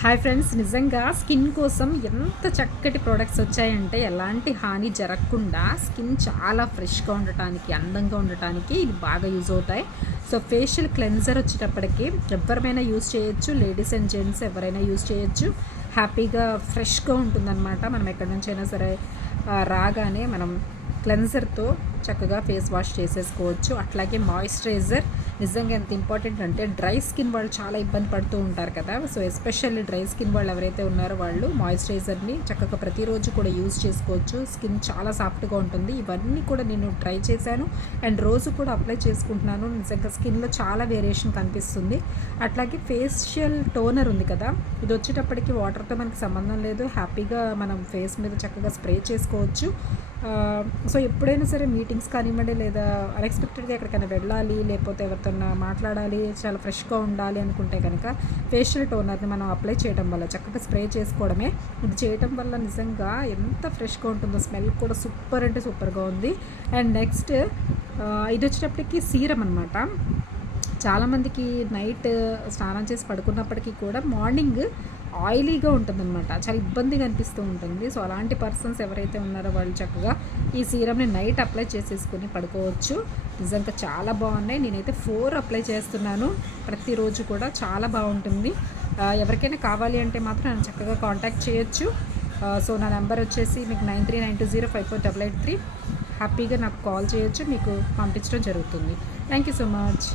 Hi friends, నిజంగా skin కోసం ఎంత చక్కటి ప్రోడక్ట్స్ వచ్చాయంటే ఎలాంటి హాని జరగకుండా స్కిన్ చాలా ఫ్రెష్గా ఉండటానికి, అందంగా ఉండటానికి ఇది బాగా యూజ్ అవుతాయి. సో ఫేషియల్ క్లెన్జర్ వచ్చేటప్పటికి ఎవరైనా యూజ్ చేయొచ్చు, లేడీస్ అండ్ జెంట్స్ ఎవరైనా యూజ్ చేయొచ్చు. హ్యాపీగా ఫ్రెష్గా ఉంటుందన్నమాట. మనం ఎక్కడి నుంచైనా సరే రాగానే మనం క్లెన్జర్తో చక్కగా ఫేస్ వాష్ చేసేసుకోవచ్చు. అట్లాగే మాయిశ్చరైజర్ నిజంగా ఎంత ఇంపార్టెంట్ అంటే డ్రై స్కిన్ వాళ్ళు చాలా ఇబ్బంది పడుతూ ఉంటారు కదా. సో ఎస్పెషల్లీ డ్రై స్కిన్ వాళ్ళు ఎవరైతే ఉన్నారో వాళ్ళు మాయిశ్చరైజర్ని చక్కగా ప్రతిరోజు కూడా యూజ్ చేసుకోవచ్చు. స్కిన్ చాలా సాఫ్ట్గా ఉంటుంది. ఇవన్నీ కూడా నేను ట్రై చేశాను అండ్ రోజు కూడా అప్లై చేసుకుంటున్నాను. నిజంగా స్కిన్లో చాలా వేరియేషన్ కనిపిస్తుంది. అట్లాగే ఫేషియల్ టోనర్ ఉంది కదా, ఇది వచ్చేటప్పటికి వాటర్తో మనకి సంబంధం లేదు. హ్యాపీగా మనం ఫేస్ మీద చక్కగా స్ప్రే చేసుకోవచ్చు. సో ఎప్పుడైనా సరే మీటింగ్స్ కానివ్వండి, లేదా అన్ఎక్స్పెక్టెడ్గా ఎక్కడికైనా వెళ్ళాలి, లేకపోతే ఎవరితో మాట్లాడాలి, చాలా ఫ్రెష్గా ఉండాలి అనుకుంటే కనుక ఫేషియల్ టోనర్ని మనం అప్లై చేయడం వల్ల, చక్కగా స్ప్రే చేసుకోవడమే, ఇది చేయడం వల్ల నిజంగా ఎంత ఫ్రెష్గా ఉంటుందో. స్మెల్ కూడా సూపర్ అంటే సూపర్గా ఉంది. అండ్ నెక్స్ట్ ఇది వచ్చేటప్పటికి సీరం అనమాట. చాలామందికి నైట్ స్నానం చేసి పడుకున్నప్పటికీ కూడా మార్నింగ్ ఆయిలీగా ఉంటుందన్నమాట, చాలా ఇబ్బందిగా అనిపిస్తూ ఉంటుంది. సో అలాంటి పర్సన్స్ ఎవరైతే ఉన్నారో వాళ్ళు చక్కగా ఈ సీరమ్ని నైట్ అప్లై చేసేసుకుని పడుకోవచ్చు. నిజంగా చాలా బాగున్నాయి. నేనైతే 4 అప్లై చేస్తున్నాను ప్రతిరోజు కూడా, చాలా బాగుంటుంది. ఎవరికైనా కావాలి అంటే మాత్రం నన్ను చక్కగా కాంటాక్ట్ చేయొచ్చు. సో నా నెంబర్ వచ్చేసి మీకు 9392054883. హ్యాపీగా నాకు కాల్ చేయొచ్చు, మీకు పంపించడం జరుగుతుంది. Thank you so much.